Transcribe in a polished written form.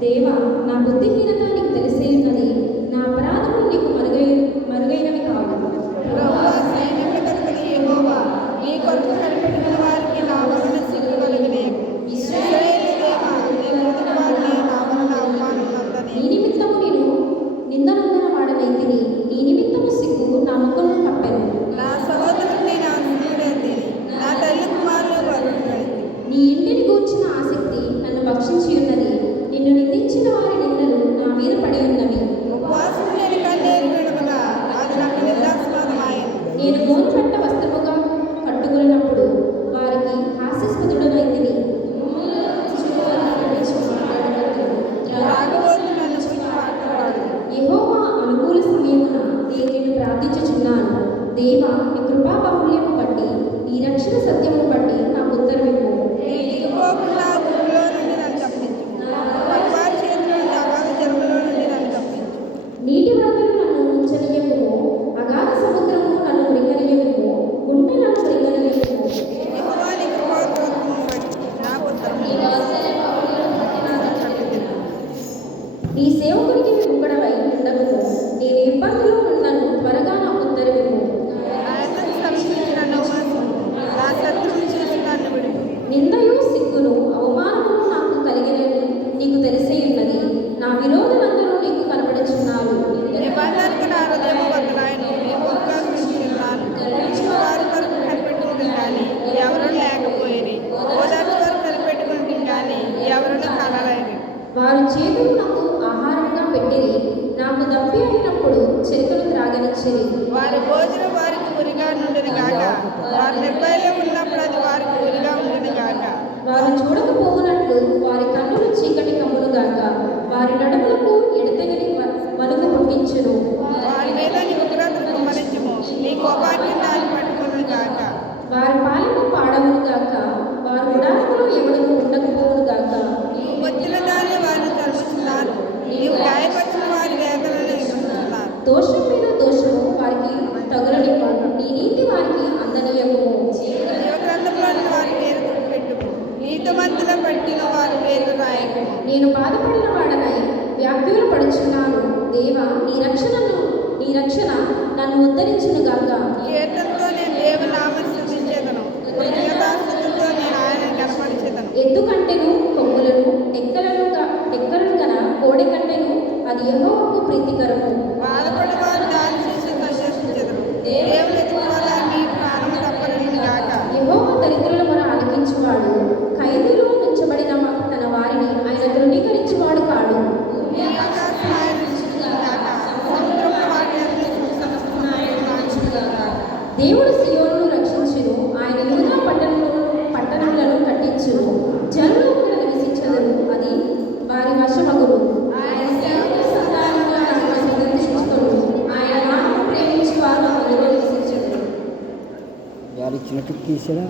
దేవా, నా బుద్ధిహీనత నీకు తెలిసే ఉన్నది. నా అపరాధములు నీకు మరుగైనవి కావు. నీ కొరకు కనిపెట్టిన వారికి నా వలన సిగ్గు కలుగలేదు. ఇశ్రాయేలు దేవా, నీ ముందుకు వారిని నా వలన అవమానం నందని. నీ నిమిత్తము నేను నిందనందన వాడనైతిని. నీ నిమిత్తము సిగ్గు నా ముఖమును కప్పెను. నా సహోదరుని నా స్నేహితుడైతే నా తల్లి కుమారులు వరుణుడైతే. నీ ఇంటిని గూర్చిన ఆసక్తి నన్ను భక్షించి ఉన్నది. నిన్ను నిందించిన వారి నిందలు నా మీద పడి ఉన్నవి. ఉపవాసం లేని కన్నీరు విడుదల అది నాకు నిరాస్పదమాయెను. నేను గోనుపట్ట వస్త్రముగా కట్టుకున్నప్పుడు వారికి హాస్యాస్పదుడనైతిని. రాగబోతు నన్ను చూచి మాట్లాడు. యెహోవా అనుకూల సమయమున నేను ప్రార్థించుచున్నాను. దేవా, నీ కృపా బాహుళ్యము బట్టి నీ రక్షణ సత్యమును బట్టి నాకు ఉత్తరమివ్వు. ఇరుకోకుండా ఊరిలో నుండి నన్ను తప్పించు. పగవారి చేతిలో నుండి అగాధ జలములో నుండి నన్ను తప్పించు. నీటి వరదలు నన్ను ముంచనీయకుము. అగాధ సముద్రము నన్ను మృంగనీయకుము. గుంట నన్ను మృంగనీయకుము. యెహోవా నీ కృపాకృపను బట్టి నాకు ఉత్తరము నీ సేవకునికి విముఖుడవై ఉండకుము. నేను ఇబ్బందిలో ఉన్నను త్వరగా నాకు ఉత్తరమివ్వు. ఆయనను సమీపించి నన్ను అవమానించు. నా శత్రువులు చేసి నన్ను విడుపు. నిందయు సిగ్గును అవమానమును నాకు కలిగినని నీకు తెలిసే ఉన్నది. నా విరోధులందరూ నీకు కనబడుచున్నారు. నిబంధనకు నా హృదయము బద్దలాయెను. ఎక్కువగా కృషిస్తున్నాను. వారి కొరకు కనిపెట్టుకుంటుంది కానీ ఎవరూ లేకపోయిరి. ఓదార్చి వారు కనిపెట్టుకుంటుంది కానీ ఎవరూ కలలేరు. వారు చేతులు నాకు ఆహారంగా పెట్టిరి. నాకు దప్పి అయినప్పుడు చెరుకులు త్రాగనిచ్చిరి. వారి భోజనం వారికి ఉరిగా నుండిన గాక. వారి నిర్భయలో ఉన్నప్పుడు అది వారికి ఉరిగా ఉండిన గాక. వారు చూడకపోవునట్లు వారి కన్నులు చీకటి కమ్మును గాక. వారి నడుములకు ఎడతెగని వణుకు పుట్టించును. వారి మీద నీ ఉగ్రతను కుమ్మరించుము. నీ కోపాన్ని దాన్ని పట్టుకును గాక. వారి పాలెము పాడవును గాక. వారి గుడారములో ఎవడును ఉండకపోవును గాక. వచ్చిన దాన్ని వారిని తలుచుతున్నారు. నీవు గాయపరిచిన వారి వేదనలు ఎదుర్కొంటున్నారు. దోషం మీద దోషము వారికి తగులనివ్వు. నీ నీతి వారికి అందనీయము. జీవగ్రంథంలో వారి పేరు పెట్టుము. నీతిమంతుల పట్టిన వారి పేరు రాయకు. నేను బాధపడిన వాడనై వ్యాఖ్యలు పడుచున్నాను. దేవా, నీ రక్షణ నన్ను ఉద్ధరించును గాక. కీర్తనతో నేను దేవుని నామమును స్తుతించెదను. కృతజ్ఞతాస్తుతితో నేను ఆయనను కనపరిచెదను. ఎందుకంటేను కొమ్ములను డెక్కలను గన కోడె కంటేను అది యెహోవాకు ప్రీతికరము. బాధపడి వారు దాని చూసి సంతోషించెదరు. దేవుని ఎదుట వల్ల నీ ప్రాణము తప్పనిను గాక. యెహోవా దరిద్రుల మొర ఆలకించువాడు. ఖైదులో ఉంచబడిన తన వారిని ఆయన తృణీకరించువాడు కాడు. భూమి ఆకాశం ఆయన దృష్టికి గాక. సముద్రముల వాటి అందరికీ సమస్తము ఆయన నాశనము గాక. దేవుడు సియోనును రక్షించును. ఆయన యూదా పట్టణములను కట్టించును. జనులు అక్కడ నివసించెదరు. అది వారి వశమగును. ఆయన సేవకుల సంతానముగా నన్ను సందర్శించుకొను. ఆయన నామమును ప్రేమించు వారు అందులో నివసించెదరు. యారు ఇచ్చినట్టు తీసేదా.